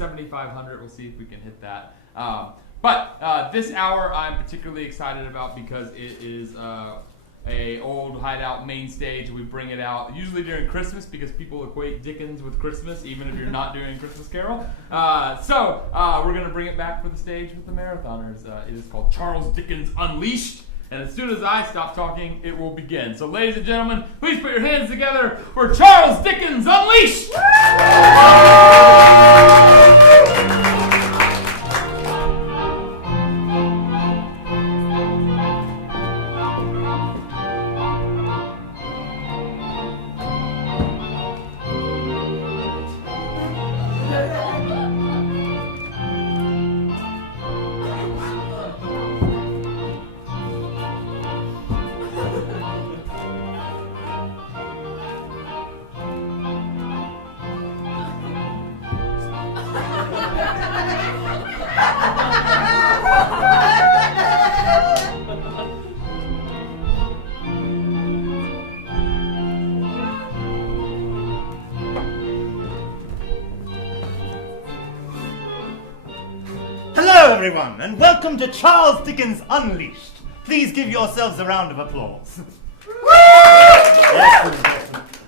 7,500. We'll see if we can hit that. But this hour I'm particularly excited about because it is a old Hideout main stage. We bring it out usually during Christmas because people equate Dickens with Christmas, even if you're not doing Christmas Carol. So we're going to bring it back for the stage with the marathoners. It is called Charles Dickens Unleashed. And as soon as I stop talking, it will begin. So ladies and gentlemen, please put your hands together for Charles Dickens Unleashed! Everyone, and welcome to Charles Dickens Unleashed. Please give yourselves a round of applause.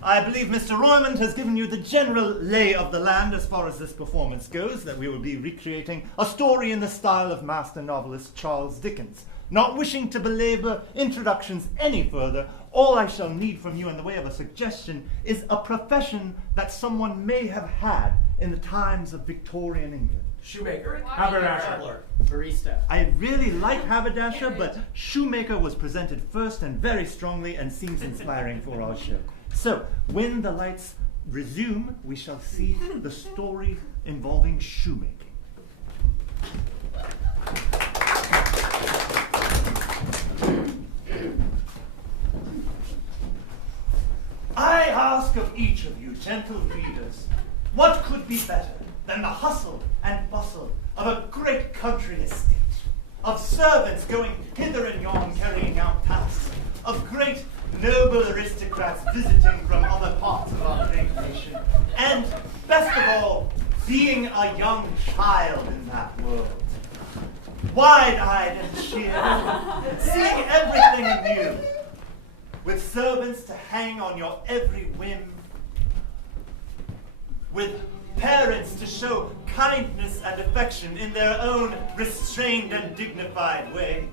I believe Mr. Roymond has given you the general lay of the land as far as this performance goes, that we will be recreating a story in the style of master novelist Charles Dickens. Not wishing to belabor introductions any further, all I shall need from you in the way of a suggestion is a profession that someone may have had in the times of Victorian England. Shoemaker. Haberdasher. Barista. I really like haberdasher, but shoemaker was presented first and very strongly and seems inspiring for our show. So, when the lights resume, we shall see the story involving shoemaking. I ask of each of you, gentle readers, what could be better than the hustle and bustle of a great country estate, of servants going hither and yon carrying out tasks, of great noble aristocrats visiting from other parts of our great nation, and, best of all, being a young child in that world, wide-eyed and cheery, seeing everything anew, with servants to hang on your every whim, with parents to show kindness and affection in their own restrained and dignified way.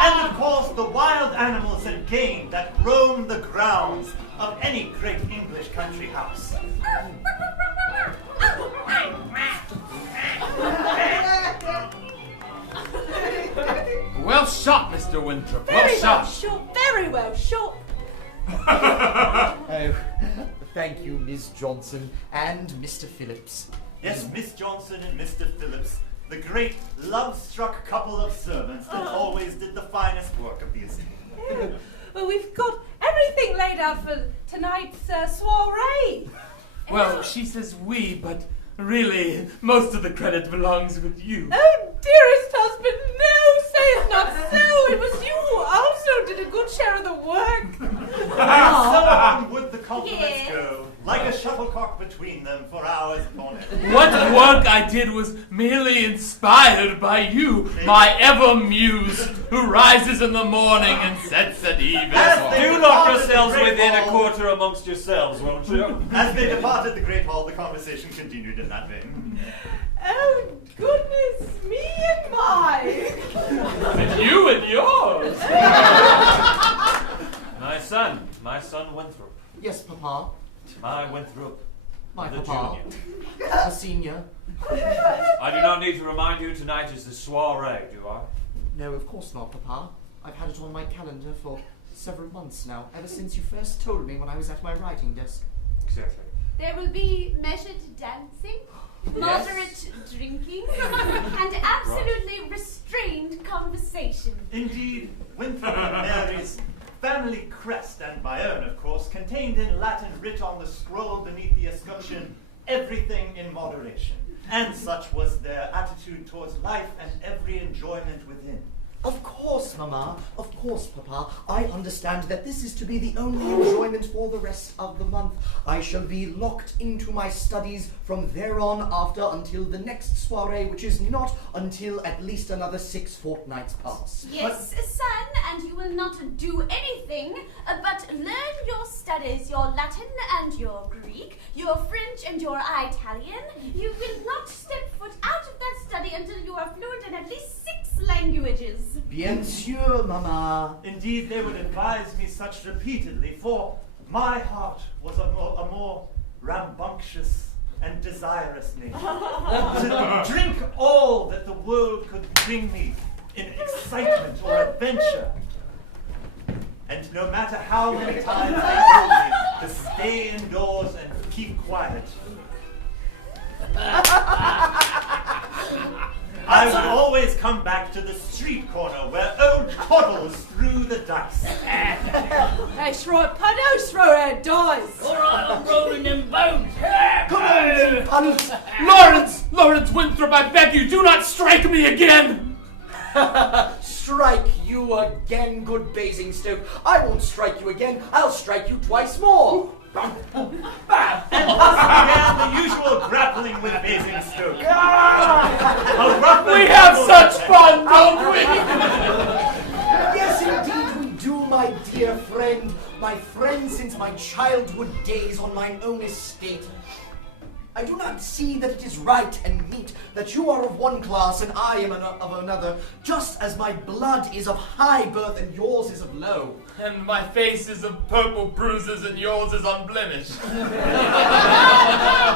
And of course, the wild animals and game that roam the grounds of any great English country house. Well shot, Mr. Winthrop. Well shot. Very well shot. Oh, thank you, Miss Johnson and Mr. Phillips. Yes, Miss Johnson and Mr. Phillips, the great love-struck couple of servants that always did the finest work of the estate. Well, we've got everything laid out for tonight's soiree. Well, she says we, but really, most of the credit belongs with you. Oh, dearest husband, no, say it not so. It was you who also did a good share of the work. And so on would the compliments go, like a shuttlecock between them for hours upon end. What work I did was merely inspired by you, my ever-muse, who rises in the morning and sets at even. Do lock yourselves within a quarter amongst yourselves, won't you? As they departed the great hall, the conversation continued in that vein. Oh, goodness me and my. And you and yours. My son Winthrop. Yes, Papa. I Winthrop. My the Papa. junior. The senior. I do not need to remind you tonight is the soiree, do I? No, of course not, Papa. I've had it on my calendar for several months now, ever since you first told me when I was at my writing desk. Exactly. There will be measured dancing, moderate drinking, and absolutely restrained conversation. Indeed, Winthrop and Mary's family crest, and my own, of course, contained in Latin writ on the scroll beneath the escutcheon, everything in moderation. And such was their attitude towards life and every enjoyment within. Of course, Mamma. Of course, Papa. I understand that this is to be the only enjoyment for the rest of the month. I shall be locked into my studies from there on after until the next soiree, which is not until at least another 6 fortnights pass. Yes, son, and you will not do anything but learn your studies, your Latin and your Greek, your French and your Italian. You will not step foot out of that study until you are fluent in at least 6 languages. Bien sûr, Mamma. Indeed, they would advise me such repeatedly, for my heart was a more rambunctious and desirous nature. To drink all that the world could bring me in excitement or adventure. And no matter how many times they told me to stay indoors and keep quiet, I would always come back to the street corner where old Toddles threw the dice. That's right, Puddles, throw that dice. All right, I'm rolling them bones. Come on, then, Puddles. Lawrence Winthrop, I beg you, do not strike me again! Strike you again, good Basingstoke. I won't strike you again. I'll strike you twice more. And thus began the usual grappling with Basingstoke. We have such fun, don't we? Yes, indeed we do, my dear friend. My friend since my childhood days on mine own estate. I do not see that it is right and meet that you are of one class and I am of another, just as my blood is of high birth and yours is of low. And my face is of purple bruises and yours is unblemished.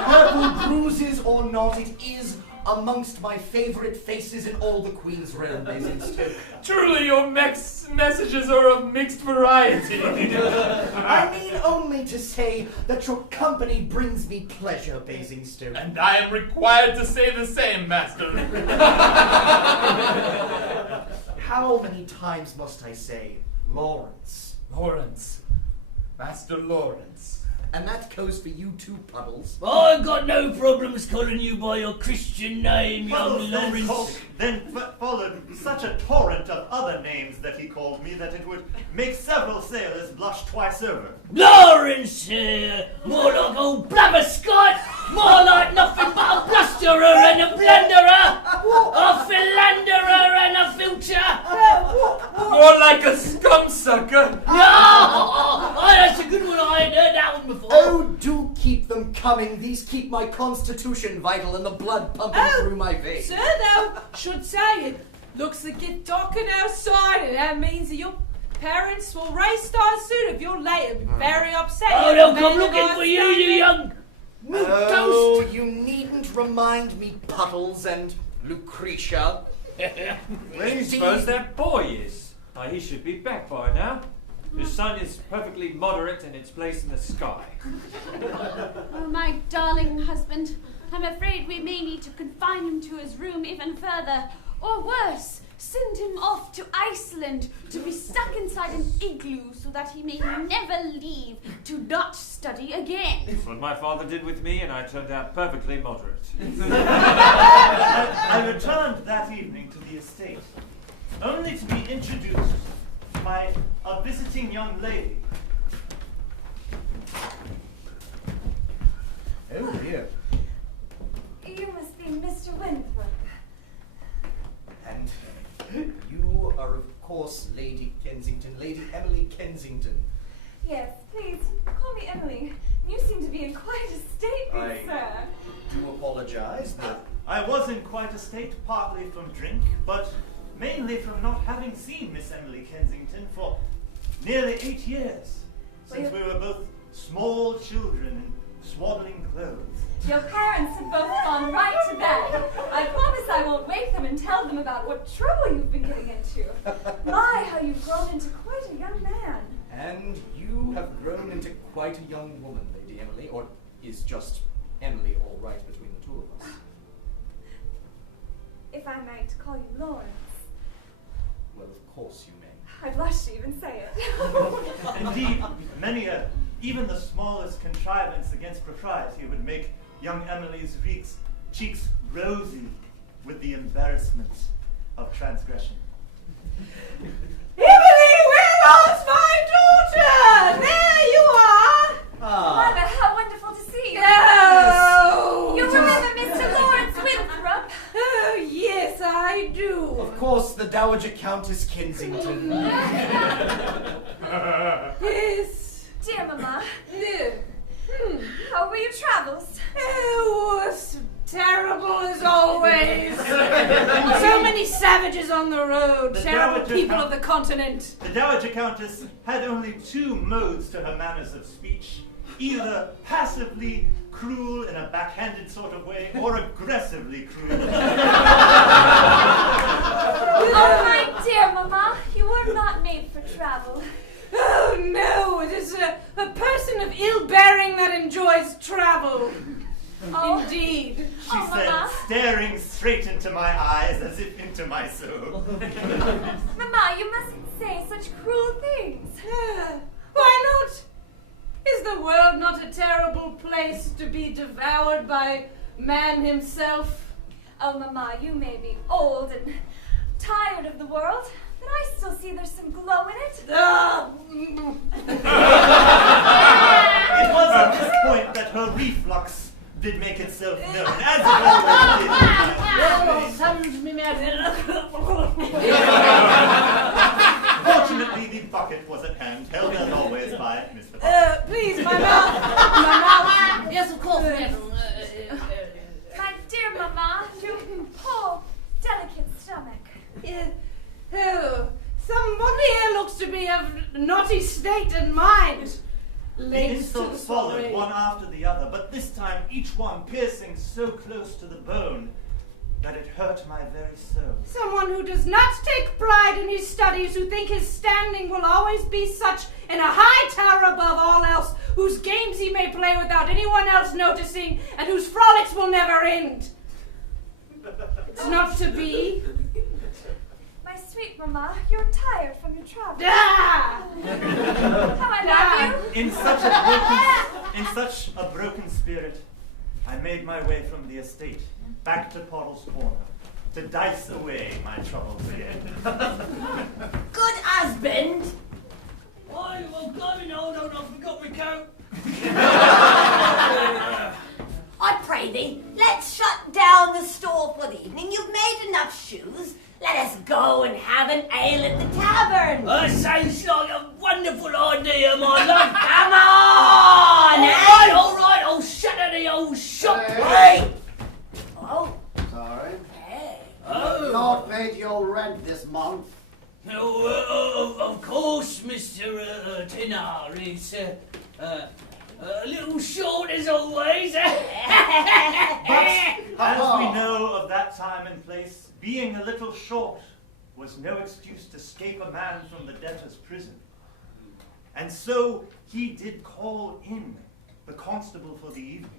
Purple bruises or not, it is amongst my favorite faces in all the Queen's realm, Basingstoke. Truly, your messages are of mixed variety. I mean only to say that your company brings me pleasure, Basingstoke. And I am required to say the same, master. How many times must I say, Lawrence? Master Lawrence. And that goes for you too, Puddles. I've got no problems calling you by your Christian name, young Lawrence. Then followed such a torrent of other names that he called me that it would make several sailors blush twice over. Lawrence, more like old Blabberscott, more like nothing but a blusterer and a blunderer, a philanderer and a filcher. More like a scum sucker. Oh, that's a good one. I ain't heard that one before. Oh, do keep them coming. These keep my constitution vital and the blood pumping through my veins. Sir, thou should say it. Looks like it's darking outside, and that means that your parents will race start soon if you're late and be very upset. Oh, they'll come looking for you, you young Oh, ghost. you needn't remind me, Puddles and Lucretia. Where do you suppose that boy is? He should be back by now. The sun is perfectly moderate in its place in the sky. Oh, my darling husband, I'm afraid we may need to confine him to his room even further. Or worse, send him off to Iceland to be stuck inside an igloo so that he may never leave to not study again. That's what my father did with me, and I turned out perfectly moderate. I returned that evening to the estate, only to be introduced by a visiting young lady. Oh, dear. You must be Mr. Winthrop. And you are, of course, Lady Kensington, Lady Emily Kensington. Yes, please, call me Emily. You seem to be in quite a state, good sir. Do apologize. I was in quite a state, partly from drink, but mainly from not having seen Miss Emily Kensington for nearly 8 years, since we were both small children in swaddling clothes. Your parents have both gone right to bed. I promise I won't wake them and tell them about what trouble you've been getting into. My, how you've grown into quite a young man. And you have grown into quite a young woman, Lady Emily, or is just Emily all right between the two of us? If I might call you Lawrence. Well, of course you may. I blush to even say it. Indeed, even the smallest contrivance against propriety would make young Emily's cheeks rosy with the embarrassment of transgression. Emily, we lost my daughter! There you are! Mother, how wonderful to see you. Oh! You remember Mr. Lawrence Winthrop? Oh, yes, I do. Of course, the Dowager Countess Kensington. Yes. Dear Mama, Hmm. how were your travels? Oh, it's terrible as always. So many savages on the road. The Terrible Dowager people Count- of the continent. The Dowager Countess had only two modes to her manners of speech. Either passively cruel in a backhanded sort of way, or aggressively cruel. Oh, my dear Mama, you were not made for travel. Oh, no, it is a person of ill bearing that enjoys travel. Oh. Indeed. She Oh, said, Mama. staring straight into my eyes as if into my soul. Mama, you mustn't say such cruel things. Why not? Is the world not a terrible place to be devoured by man himself? Oh, Mama, you may be old and tired of the world, but I still see there's some glow in it. It was at this point that her reflux did make itself known, as it always did. Fortunately, the bucket was at hand, held as always by Mr. Bucket. Please, my mouth. My mouth. Yes, of course, madam. My dear Mama, you poor, delicate stomach. Oh, somebody here looks to be of naughty state and mind. The Ladies to the insults followed soiree. one after the other, but this time each one piercing so close to the bone that it hurt my very soul. Someone who does not take pride in his studies, who think his standing will always be such in a high tower above all else, whose games he may play without anyone else noticing, and whose frolics will never end. It's not to be. My sweet Mama, you're tired from your travels. Ah! How I love you. In such a broken spirit, I made my way from the estate back to Pottle's Corner to dice away my troubles again. Good husband. Oh, well, going on, I forgot my coat. I pray thee, let's shut down the store for the evening. You've made enough shoes. Let us go and have an ale at the tavern. Sounds like a wonderful idea, my love. Come on! All right, I'll shut at the old shop. Hey! Oh, Sorry. hey. Not paid your rent this month. Oh, of course, Mr. Tenor. It's a little short as always. But as we know of that time and place, being a little short was no excuse to escape a man from the debtor's prison. And so he did call in the constable for the evening.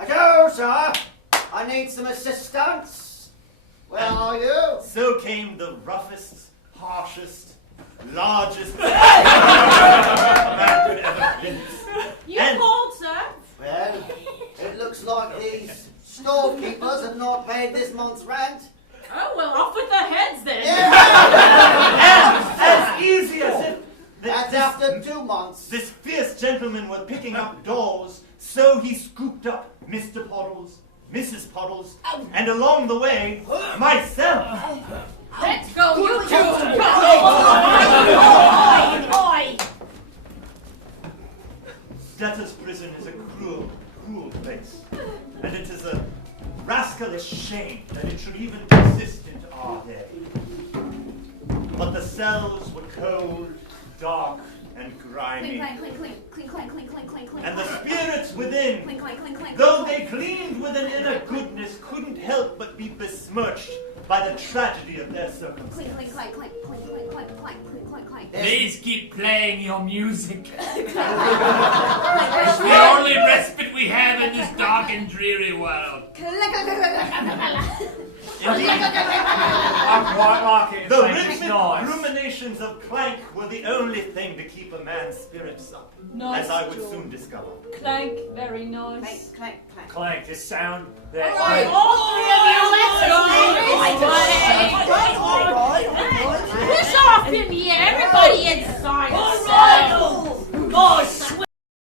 Hello, sir. I need some assistance. Where are you? So came the roughest, harshest, largest man could ever glimpse. You And- called, sir? Well, it looks like these storekeepers have not paid this month's rent. Oh, well, off with their heads then. As easy as if That's after 2 months. this fierce gentleman were picking up doors, so he scooped up Mr. Pottles, Mrs. Pottles, and along the way, myself. Let's go, you two. Oi! Debtor's prison is a cruel, cruel place, and it is a rascalish shame that it should even persist into our day. But the cells were cold, dark, and grimy, Clink, clink, clink, clink, clink, clink, clink, clink, clink. and the spirits within, Clink, clink, clink, clink. though they gleamed with an inner goodness, couldn't help but be besmirched by the tragedy of their circumstances. Clink, clink, clink, clink, clink, clink, clink, clink, clink, clink, clink. Please keep playing your music. Clink, The only respite we have in this dark and dreary world. clink, clink, clink, clink, clink. I'm quite like it. The rhythmic Nice. Ruminations of Clank were the only thing to keep a man's spirits up, Nice, as I would George. soon discover. Clank, very nice. Clank, clank, clank. Clank, the sound that... Right, all three of you, let's go. Who's off in here? Everybody inside. Nice,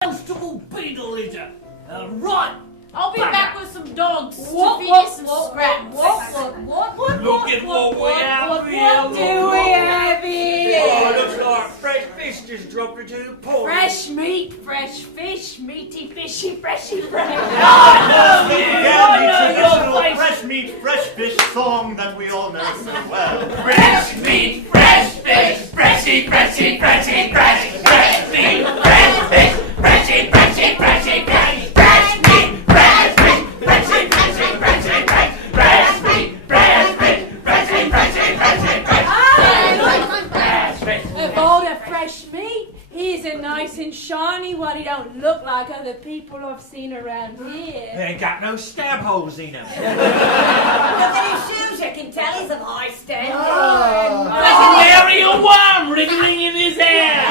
comfortable beetle eater. Right. I'll be back with some dogs to What, feed what, you some what, scraps. what, Look at what we have here. What do we have here? Oh, looks like fresh fish just dropped into the pond. Fresh meat, fresh fish, meaty, fishy, freshy, fresh. The traditional fresh meat, fresh fish song that we all know so well. Fresh meat, fresh fish, freshy, freshy, freshy, fresh, fresh meat, fresh fish, freshy, freshy, freshy, fresh, fresh meat, fresh fish, freshy, freshy, freshy, fresh, fresh meat, fresh fish, freshy, freshy, freshy, fresh, fresh fish. Of all the fresh meat, he's a nice and shiny one. He don't look like other people I've seen around here. They ain't got no stab holes in them. Look at his shoes, you can tell he's of high standing. There's an aerial worm wriggling in his hair.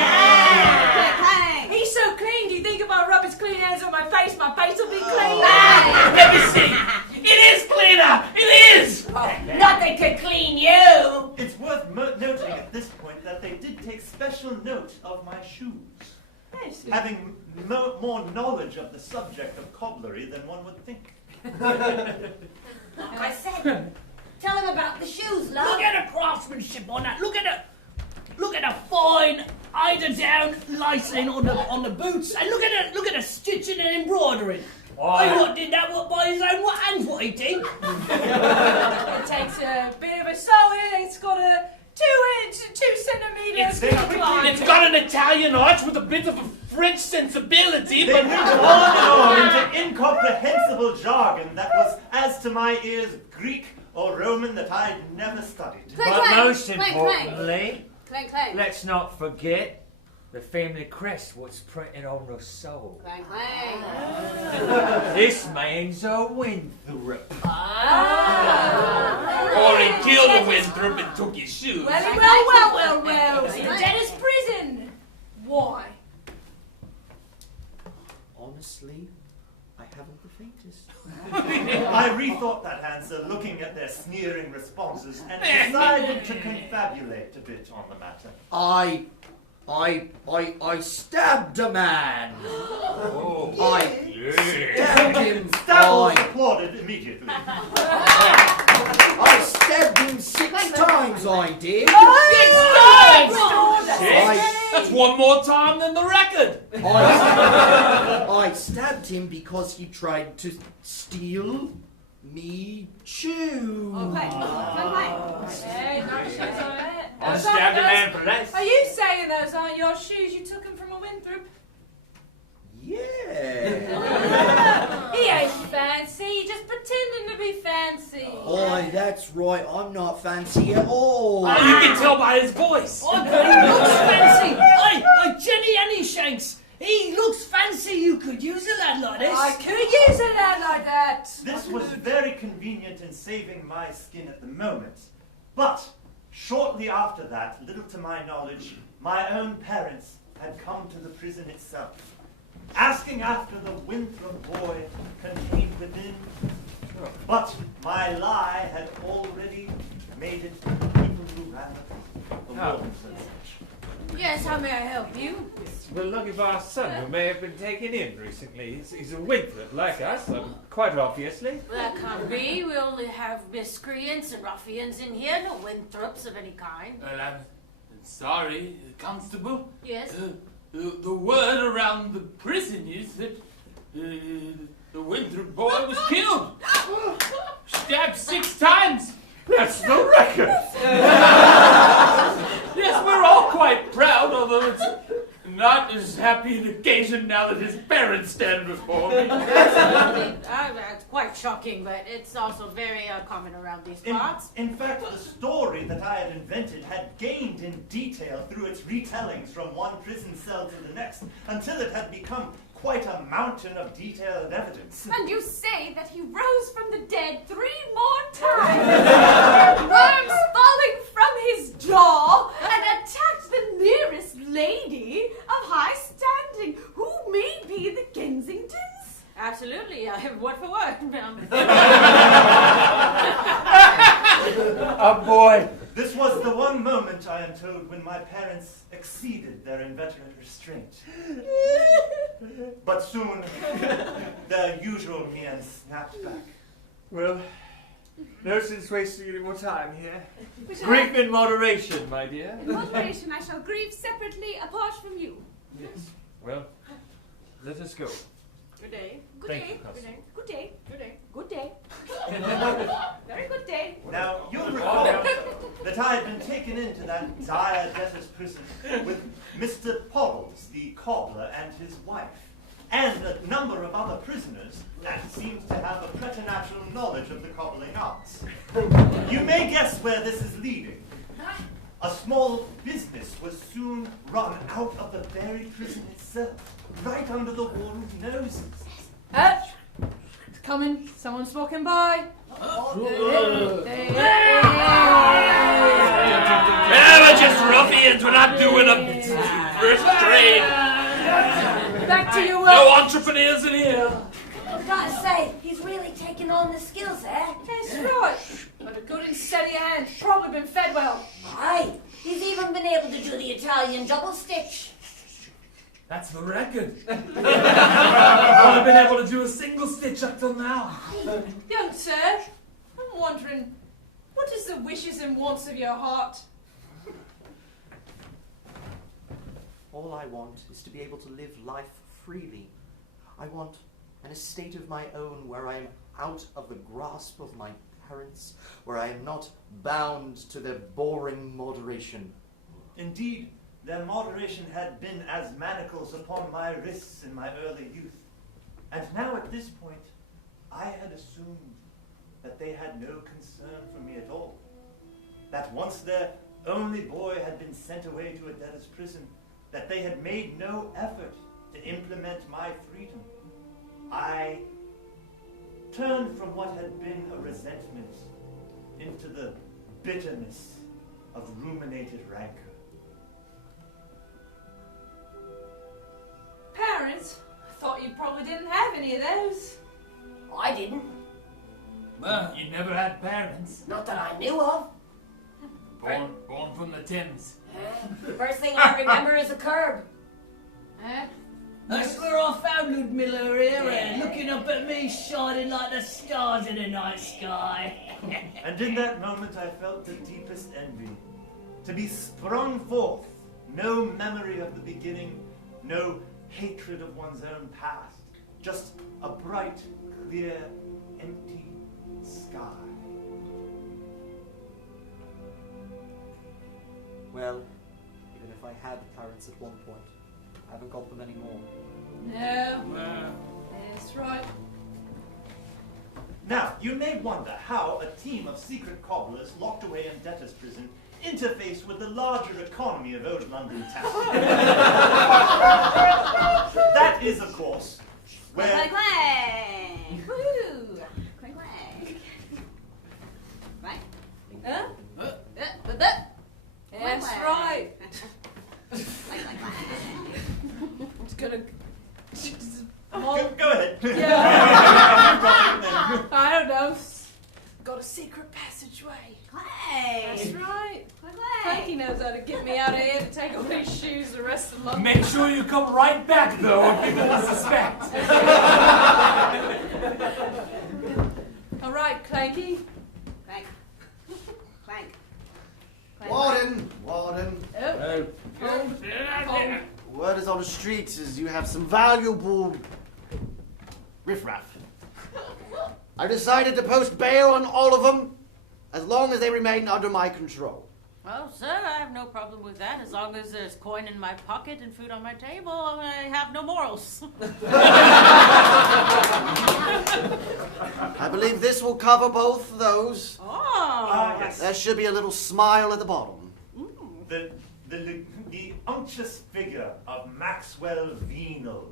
He's so clean. Do you think if I rub his clean hands on my face will be clean? Let me see. It is cleaner. It is. Nothing could clean you. It's worth noting at this point that they did take special note of my shoes, having more knowledge of the subject of cobblery than one would think. I said, tell him about the shoes, love. Look at the craftsmanship on that. Look at the fine eider-down lacing on the boots, and look at the stitching and embroidering. I what did that work by his own hands? What he did? It takes a bit of a sewing. It's got a 2 centimeters. It's got an Italian arch with a bit of a French sensibility, They but went on and on into incomprehensible jargon that was, as to my ears, Greek or Roman that I'd never studied. But most clank, clank. importantly, Clank, clank. let's not forget the family crest was printed on the soul. Clank, clank. This man's a Winthrop. or he killed a Winthrop and took his shoes. Well. It's debtor's prison. Why? Honestly, I haven't the faintest. I rethought that answer, looking at their sneering responses, and decided to confabulate a bit on the matter. I stabbed a man. I stabbed him. Staples applauded immediately. I stabbed him 6 times, I did. That's one more time than the record. I stabbed him because he tried to steal me shoes. Okay. Hey, no shoes on it. I stabbed a man for less. Are you saying those aren't your shoes? You took them from a Winthrop? Yeah. He ain't fancy. He's just pretending to be fancy. Oh, that's right. I'm not fancy at all. You can tell by his voice. I bet he looks fancy. Hey, Jenny Annyshanks, he looks fancy. You could use a lad like this. I could use a lad like that. This was very convenient in saving my skin at the moment. But shortly after that, little to my knowledge, my own parents had come to the prison itself, asking after the Winthrop boy contained within. But my lie had already made it to the people who ran the wardens and such. Yes, how may I help you? We're lucky for our son who may have been taken in recently. He's a Winthrop like us, quite obviously. That can't be. We only have miscreants and ruffians in here, no Winthrops of any kind. Well, I'm sorry, Constable. Yes? The word around the prison is that the Winthrop boy was killed. Stabbed 6 times. That's the record! Yes, we're all quite proud, although it's not as happy an occasion now that his parents stand before me. It's quite shocking, but it's also very common around these parts. In fact, the story that I had invented had gained in detail through its retellings from one prison cell to the next, until it had become quite a mountain of detailed evidence. And you say that he rose from the dead 3 more times. Worms falling from his jaw. Absolutely. Word for word. Oh boy. This was the one moment, I am told, when my parents exceeded their inveterate restraint. But soon, their usual mien snapped back. Well, no sense wasting any more time here. Grief in moderation, my dear. In moderation, I shall grieve separately apart from you. Yes. Well, let us go. Good day. Good Thank day. you, Cousin. Good day. Good day. Good day. Very good day. Now, you'll recall that I had been taken into that dire debtor's prison with Mr. Poddles, the cobbler, and his wife, and a number of other prisoners that seemed to have a preternatural knowledge of the cobbling arts. You may guess where this is leading. A small business was soon run out of the very prison itself, right under the warden's noses. It's coming. Someone's walking by. We're just ruffians. We're not doing a first trade. Back to you, Will. No entrepreneurs in here. I've got to say, he's really taken on the skills there. That's right. But a good and steady hand. Probably been fed well. Aye, he's even been able to do the Italian double stitch. That's the record. I've been able to do a single stitch up till now. Young sir, I'm wondering, what is the wishes and wants of your heart? All I want is to be able to live life freely. I want an estate of my own where I am out of the grasp of my parents, where I am not bound to their boring moderation. Indeed, their moderation had been as manacles upon my wrists in my early youth. And now at this point, I had assumed that they had no concern for me at all. That once their only boy had been sent away to a debtor's prison, that they had made no effort to implement my freedom. I turned from what had been a resentment into the bitterness of ruminated rancor. Parents? I thought you probably didn't have any of those. I didn't. Well, you never had parents. Not that I knew of. Born from the Thames. The first thing I remember is a curb. That's where I found Ludmilla here, looking up at me, shining like the stars in the night sky. And in that moment I felt the deepest envy. To be sprung forth, no memory of the beginning, no hatred of one's own past, just a bright, clear, empty sky. Well, even if I had parents at one point, I haven't got them anymore. No. That's right. Now, you may wonder how a team of secret cobblers locked away in debtor's prison interface with the larger economy of old London town. That is, of course, where... Clang, clang! Woohoo! Clang, clang! Right? Huh? That's That's right. Clang, clang, clang. It's gonna... Go ahead. Yeah. I don't know. Got a secret passageway. Clang! That's right. Clang, Frankie clang! knows how to get me out of here to take off his shoes the rest of London. Make sure you come right back, though, if you're gonna suspect. All right, Clanky. Clank. Clank. Clank. Warden! Oh. Word is on the streets is you have some valuable riffraff. I decided to post bail on all of them as long as they remain under my control. Well, sir, I have no problem with that. As long as there's coin in my pocket and food on my table, I have no morals. I believe this will cover both of those. Oh. Yes. There should be a little smile at the bottom. The unctuous figure of Maxwell Venal,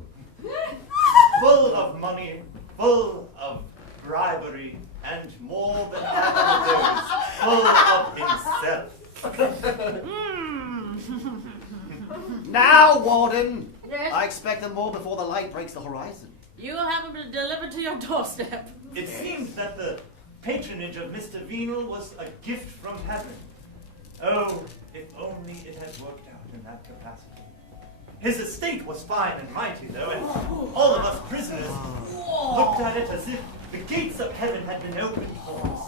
full of money, full of bribery, and more than half of those, full of himself. Now, Warden! Yes? I expect them more before the light breaks the horizon. You will have them delivered to your doorstep. It seems that the patronage of Mr. Venal was a gift from heaven. Oh, if only it had worked out in that capacity. His estate was fine and mighty, though, and all of us prisoners looked at it as if the gates of heaven had been opened for us.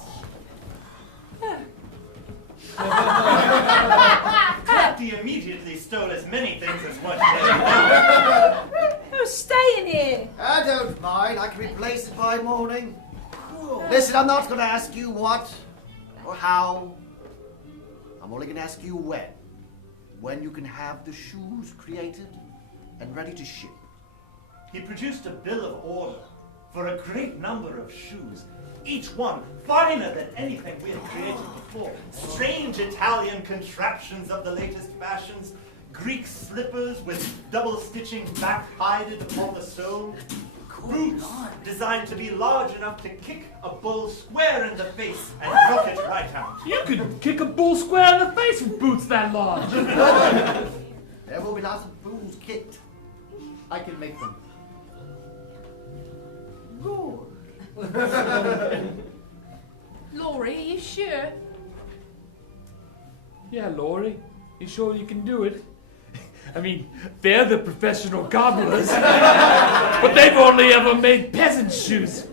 Clappy immediately stole as many things as one did. Who's staying here? I don't mind. I can replace it by morning. Listen, I'm not going to ask you what or how. I'm only going to ask you when. When you can have the shoes created and ready to ship. He produced a bill of order for a great number of shoes, each one finer than anything we had created before. Strange Italian contraptions of the latest fashions, Greek slippers with double stitching back-hided upon the sole, boots designed to be large enough to kick a bull square in the face and knock it right out. You could kick a bull square in the face with boots that large. There will be lots of bulls kicked. I can make them. Roar. Laurie, are you sure? Yeah, Laurie. You sure you can do it? I mean, they're the professional gobblers, but they've only ever made peasant shoes.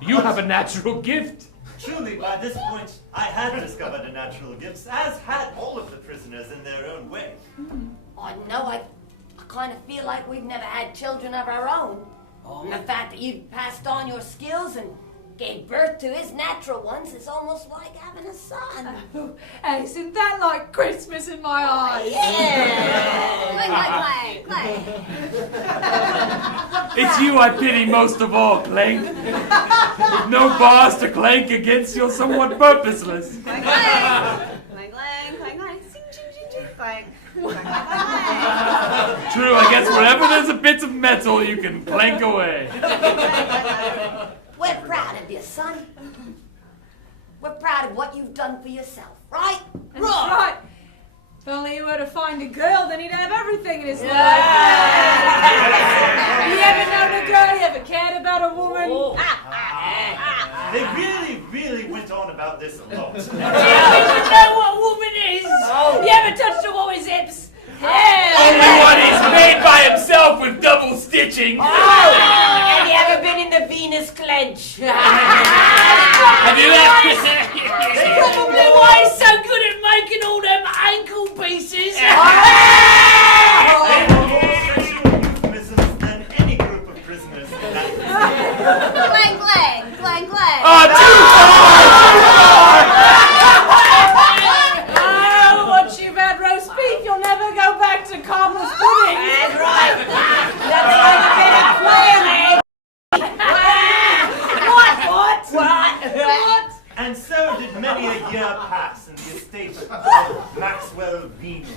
You have a natural gift. Truly, by this point, I had discovered a natural gift, as had all of the prisoners in their own way. Oh, no, I kind of feel like we've never had children of our own. The fact that you've passed on your skills and gave birth to his natural ones is almost like having a son. Hey, isn't that like Christmas in my eyes? Yeah! Clank. It's you I pity most of all, Clank. With no bars to clank against, you're somewhat purposeless. Clang, clang. Clang, clang, clang, clang. Sing, ching, ching, ching. Clang. Clang, clang, clang. True, I guess wherever there's a bit of metal, you can clank away. We're proud of you, son. We're proud of what you've done for yourself, right? That's right. If only he were to find a girl, then he'd have everything in his life. You ever known a girl? You ever cared about a woman? They really went on about this a lot. Do you know what a woman is? You ever touched a woman's hips? Only one he's made by himself with double stitching. Have you ever been in the Venus clench? Have you left? Probably why he's so good at making all them ankle pieces. They were more sexual euphemisms than any group of prisoners in that Clang, clang, clang, clang. Once you've had roast beef, you'll never go back to cobbler's pudding. That's right. Nothing like a bit of planning. What? And so did many a year pass in the estate of Maxwell Venal.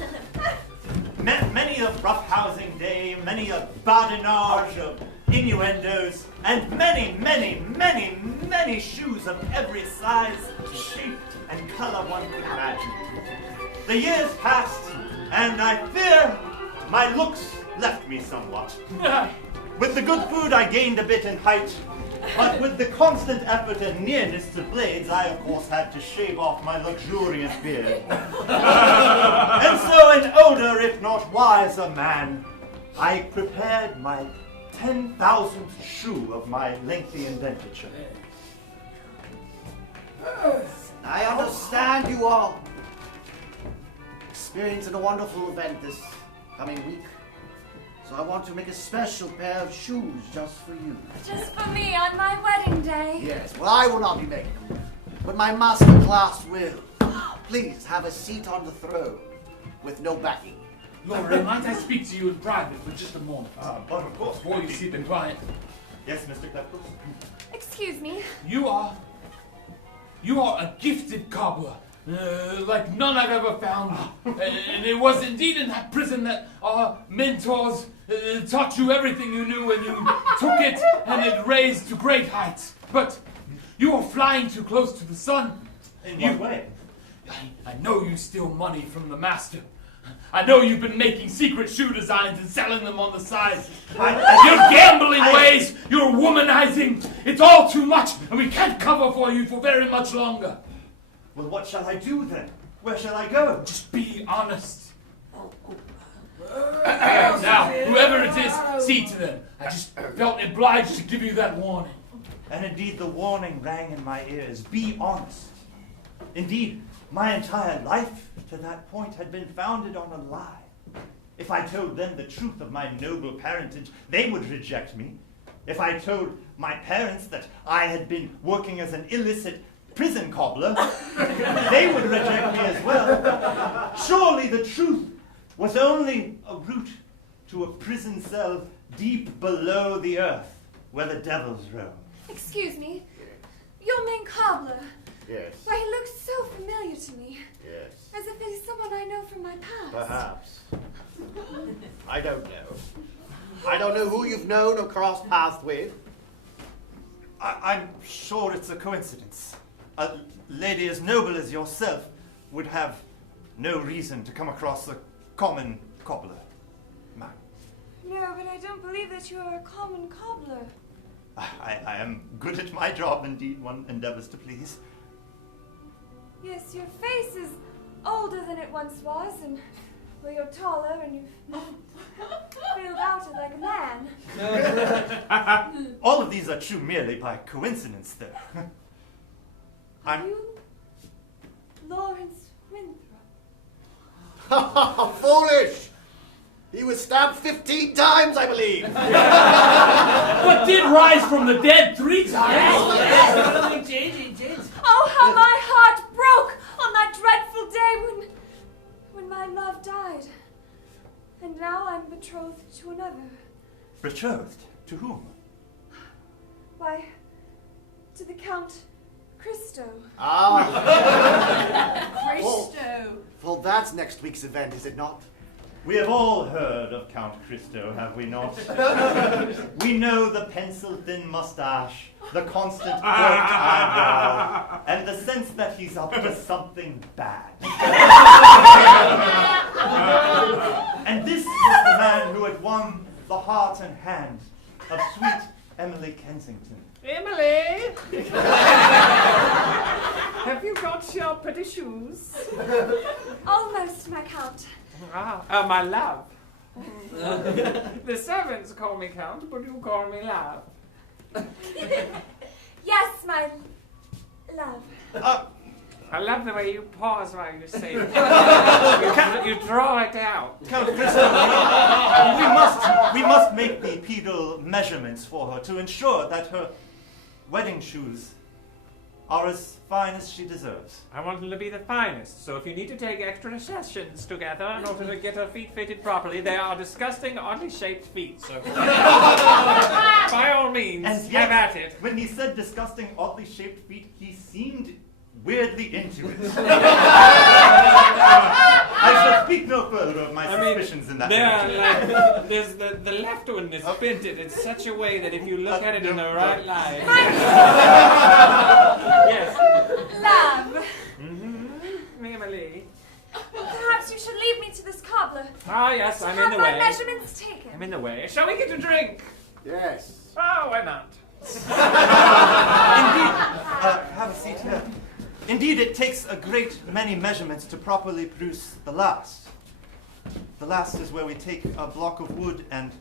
Many a roughhousing day, many a badinage of innuendos, and many shoes of every size, shape, and color one could imagine. The years passed, and I fear my looks left me somewhat. With the good food, I gained a bit in height, but with the constant effort and nearness to blades, I of course had to shave off my luxuriant beard. And so, an older, if not wiser man, I prepared my 10,000th shoe of my lengthy indenture. I understand you all experiencing a wonderful event this coming week. So I want to make a special pair of shoes just for you. Just for me on my wedding day. Yes, well, I will not be making them, but my master class will. Please have a seat on the throne with no backing. Laurie, might I speak to you in private for just a moment? But of course. Before you see the client. Yes, Mr. Cleptos? Excuse me. You are a gifted cobbler, like none I've ever found. And it was indeed in that prison that our mentors taught you everything you knew, and you took it and it raised to great heights. But you are flying too close to the sun. In what way? I know you steal money from the master, I know you've been making secret shoe designs and selling them on the side. Your gambling ways, your womanizing, it's all too much, and we can't cover for you for very much longer. Well, what shall I do then? Where shall I go? Just be honest. Now, whoever it is, see to them. I just felt obliged to give you that warning. And indeed, the warning rang in my ears. Be honest. Indeed, my entire life to that point had been founded on a lie. If I told them the truth of my noble parentage, they would reject me. If I told my parents that I had been working as an illicit prison cobbler, they would reject me as well. Surely the truth was only a route to a prison cell deep below the earth, where the devils roam. Excuse me. Your main cobbler. Yes. Why, he looks so familiar to me. Yes. As if he's someone I know from my past. Perhaps. I don't know. I don't know who you've known or crossed paths with. I'm sure it's a coincidence. A lady as noble as yourself would have no reason to come across a common cobbler. Man. No, but I don't believe that you are a common cobbler. I am good at my job, indeed, one endeavors to please. Yes, your face is older than it once was, and well, you're taller, and you've filled out it like a man. All of these are true merely by coincidence, though. Are you Lawrence Winthrop? Foolish! He was stabbed 15 times, I believe. But did rise from the dead 3 times. Yes, he did. Oh, how my heart broke on that dreadful day when my love died. And now I'm betrothed to another. Betrothed? To whom? Why, to the Count Christo. Christo. Well, that's next week's event, is it not? We have all heard of Count Christo, have we not? We know the pencil-thin mustache, the constant worked eyebrow, and the sense that he's up to something bad. And this was the man who had won the heart and hand of sweet Emily Kensington. Emily! Have you got your pretty shoes? Almost, my Count. My love. The servants call me Count, but you call me love. Yes, my love. I love the way you pause while you say it. You draw it out. Count Christo, we must make the pedal measurements for her to ensure that her wedding shoes are as fine as she deserves. I want them to be the finest, so if you need to take extra sessions together in order to get her feet fitted properly, they are disgusting, oddly shaped feet, so by all means, And yet, have at it. When he said disgusting, oddly shaped feet, he seemed weirdly into it. I shall speak no further of my suspicions in that direction. Like, there's the left one is printed in such a way that if you look at it in the right light. Yes. Love. Emily. Perhaps you should lead me to this cobbler. Ah, yes, I'm in Have the my way. measurements taken. I'm in the way. Shall we get a drink? Yes. Oh, why not? Indeed, have a seat here. Indeed, it takes a great many measurements to properly produce the last. The last is where we take a block of wood and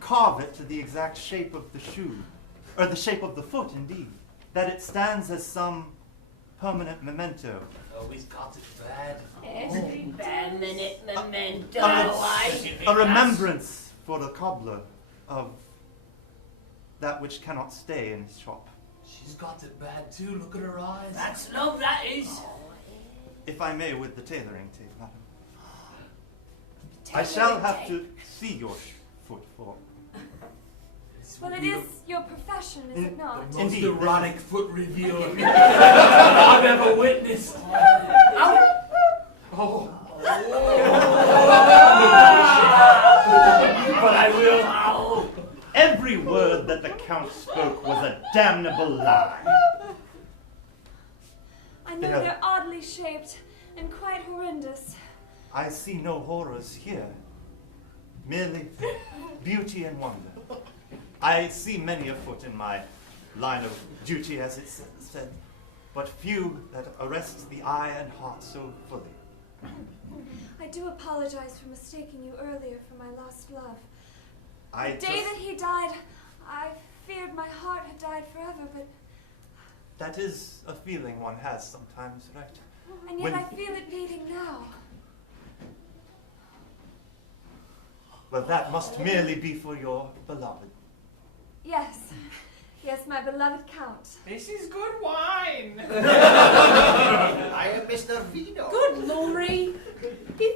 carve it to the exact shape of the shoe, or the shape of the foot, indeed, that it stands as some permanent memento. Oh, he's got it bad. Every permanent memento. A remembrance for the cobbler of that which cannot stay in his shop. She's got it bad too, look at her eyes. That's love, that is. If I may, with the tailoring tape, madam. I shall have to see your foot for. Well, it is your profession, is it not? Most erotic foot review I've ever witnessed. Oh. But I will. Every word that the Count spoke was a damnable lie. I know they're oddly shaped and quite horrendous. I see no horrors here, merely beauty and wonder. I see many afoot in my line of duty, as it's said, but few that arrest the eye and heart so fully. I do apologize for mistaking you earlier for my lost love. The day that he died, I feared my heart had died forever, but... That is a feeling one has sometimes, right? And yet I feel it beating now. But that must merely be for your beloved. Yes. Yes, my beloved Count. This is good wine. I am Mr. Vino. Good Lord. You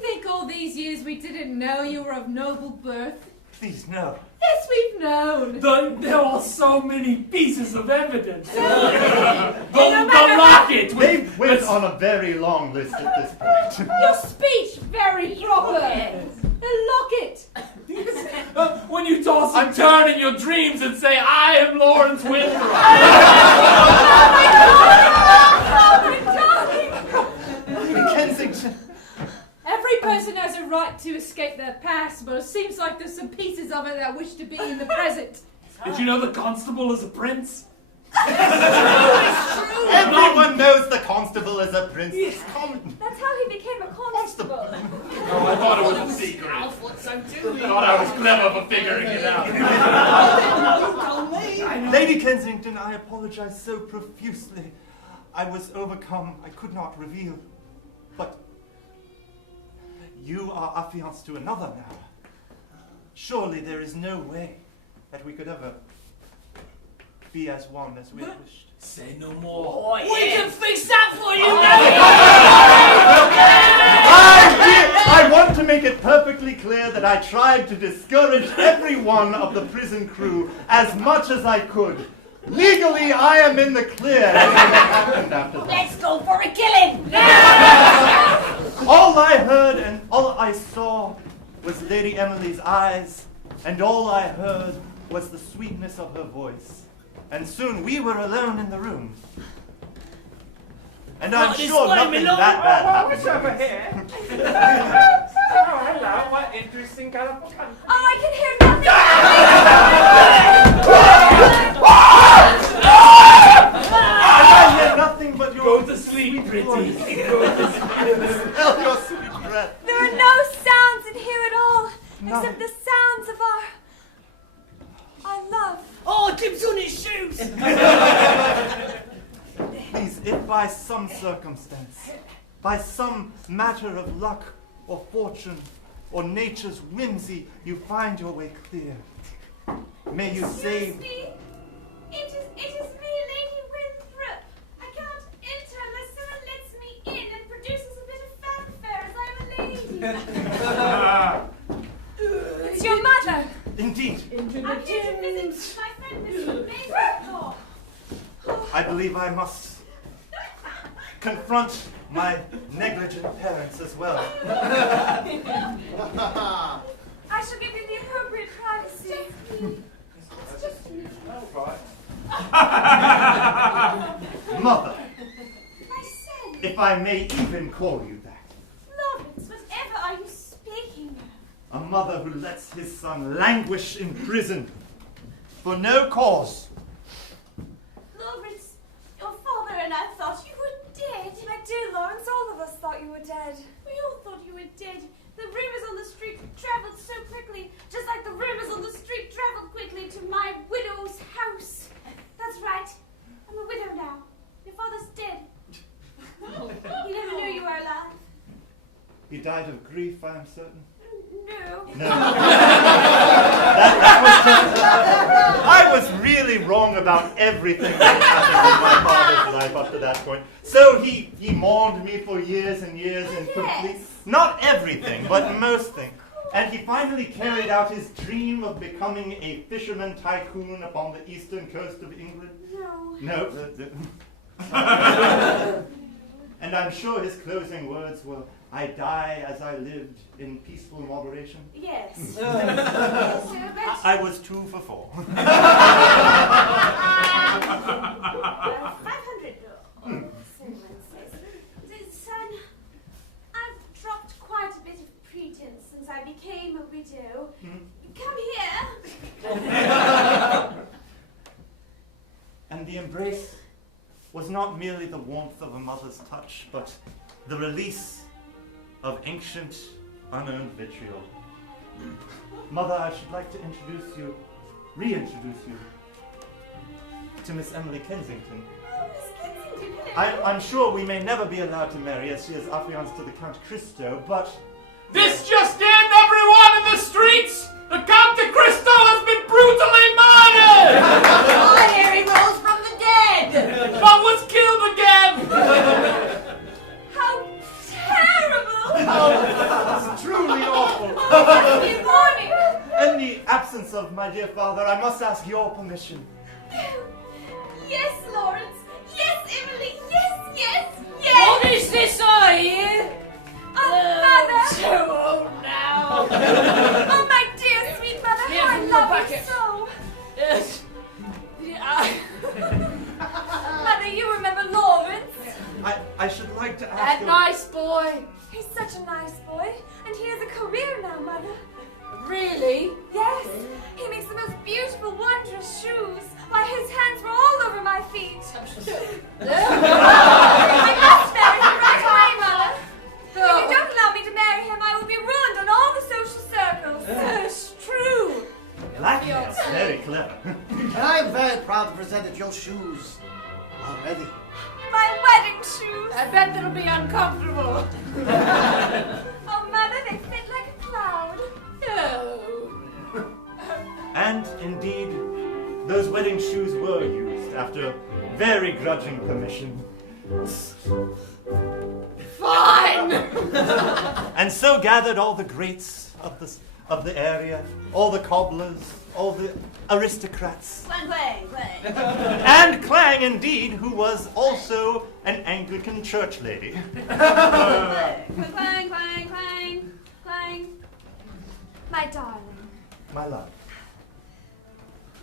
think all these years we didn't know you were of noble birth? Please, no. Yes, we've known. There are so many pieces of evidence. No the locket. They went on a very long list at this point. Your speech very proper. The locket. When you toss and turn in your dreams and say, I am Lawrence Winthrop. Oh my darling. Kensington. Every person has a right to escape their past, but it seems like there's some pieces of it that wish to be in the present. Did you know the constable is a prince? Everyone knows the constable is a prince. Yes. That's how he became a constable. Oh, I thought it was a secret. I thought I was clever for figuring it out. Lady Kensington, I apologize so profusely. I was overcome. I could not reveal. But you are affianced to another now. Surely there is no way that we could ever be as one as we wished. Say no more. Oh, yeah. We can fix that for you. I want to make it perfectly clear that I tried to discourage every one of the prison crew as much as I could. Legally, I am in the clear as to what happened after that. Let's go for a killing. All I heard and all I saw was Lady Emily's eyes, and all I heard was the sweetness of her voice. And soon we were alone in the room. And I'm sure nothing that bad happened. What's over here? Oh, hello. What interesting, colorful country. Oh, I can hear nothing. I hear nothing but your... Go to sleep, pretty. Smell your sweet breath. There are no sounds in here at all, except the sounds of our love. Oh, Tim's on his shoes. Please, if by some circumstance, by some matter of luck or fortune or nature's whimsy, you find your way clear, may you save... Excuse me? It is me, Lady Winthrop. I cannot enter unless someone lets me in and produces a bit of fanfare as I am a lady. It's your mother. Indeed. I'm here to visit my friend Mr. Mason. I believe I must confront my negligent parents as well. I shall give you the appropriate privacy. Mother, My son. if I may even call you that. Lawrence, whatever are you speaking of? A mother who lets his son languish in prison for no cause. Lawrence, your father and I thought you were dead. My dear Lawrence, all of us thought you were dead. We all thought you were dead. The rumors on the street traveled so quickly, just like the rumors on the street traveled quickly to my widow's house. That's right. I'm a widow now. Your father's dead. He never knew you were alive. He died of grief, I am certain. No. No. that was just... I was really wrong about everything that happened in my father's life up to that point. So he mourned me for years and years and complete... Not everything, but most things. And he finally carried out his dream of becoming a fisherman tycoon upon the eastern coast of England. No. No. And I'm sure his closing words were, I die as I lived in peaceful moderation. Yes. I was 2 for 4. 500. Someone says. Son, I've dropped quite a bit And the embrace was not merely the warmth of a mother's touch, but the release of ancient, unearned vitriol. Mother, I should like to reintroduce you to Miss Emily Kensington. Oh, Miss Kensington, I'm sure we may never be allowed to marry, as she is affianced to the Count Cristo, but... This just in, everyone in the streets! The Count de Cristo has been brutally murdered! I hear he rose from the dead! But was killed again! How terrible! Oh, it's truly awful. Must be a warning. In the absence of my dear father, I must ask your permission. Yes, Lawrence. Yes, Emily. Yes, yes, yes. What is this I hear? Mother. So old now. Oh, my dear, sweet mother. Here, How I from the love bucket. you so. Yes. Mother, you remember Lawrence? I should like to ask That you... nice boy. He's such a nice boy, and he has a career now, Mother. Really? Yes, he makes the most beautiful, wondrous shoes. Why, his hands were all over my feet. I must marry him right away, Mother. If you don't allow me to marry him, I will be ruined on all the social circles. That's true. Like it. Very clever. And I am very proud to present at your shoes already. My wedding shoes. I bet that'll be uncomfortable. Oh, Mother, they fit like a cloud. No. And indeed, those wedding shoes were used after very grudging permission. Fine. And so gathered all the greats of the area, all the cobblers, all the aristocrats. Clang, clang, clang. And Clang, indeed, who was also an Anglican church lady. Clang, clang, clang, clang. My darling. My love,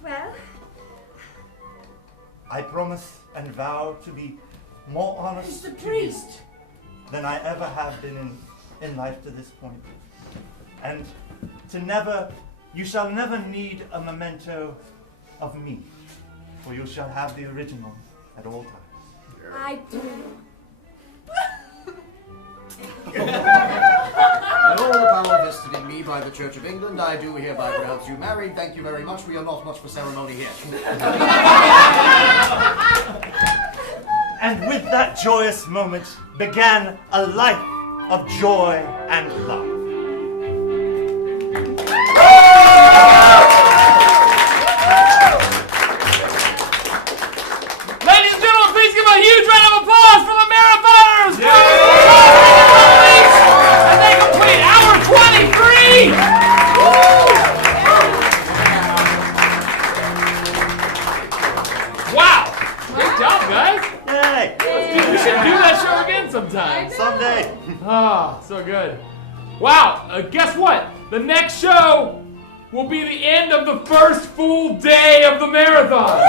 Well, I promise and vow to be more honest He's the to priest. you than I ever have been in life to this point. And you shall never need a memento of me, for you shall have the original at all times. I do. And all the power vested in me by the Church of England, I do hereby pronounce you married. Thank you very much. We are not much for ceremony here. And with that joyous moment began a life of joy and love. Ladies and gentlemen, please give a huge round of applause for the marathoners! And they complete hour 23! Wow! Good job, guys! Yay! We should do that show again sometime. Someday. Ah, so good. Wow, guess what? The next show will be the end of the first full day of the marathon.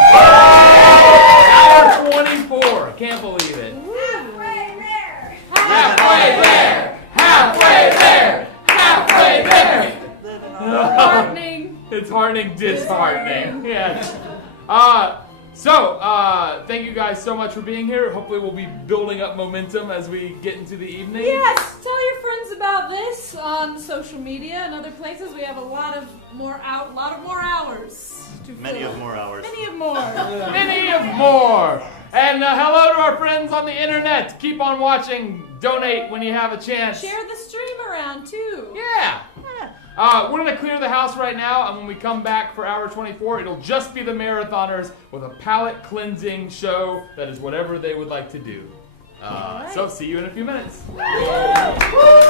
Hour 24. I can't believe it. Halfway there. Halfway there. Halfway there. Halfway there. Heartening. It's heartening, disheartening. Yeah. Thank you guys so much for being here. Hopefully we'll be building up momentum as we get into the evening. Yes, tell your friends about this on social media and other places. We have a lot of more hours to Many fill. of more hours. Many of more. Many of more. And hello to our friends on the internet. Keep on watching. Donate when you have a chance. Share the stream around too. Yeah. We're going to clear the house right now, and when we come back for hour 24, it'll just be the marathoners with a palate cleansing show that is whatever they would like to do. So see you in a few minutes.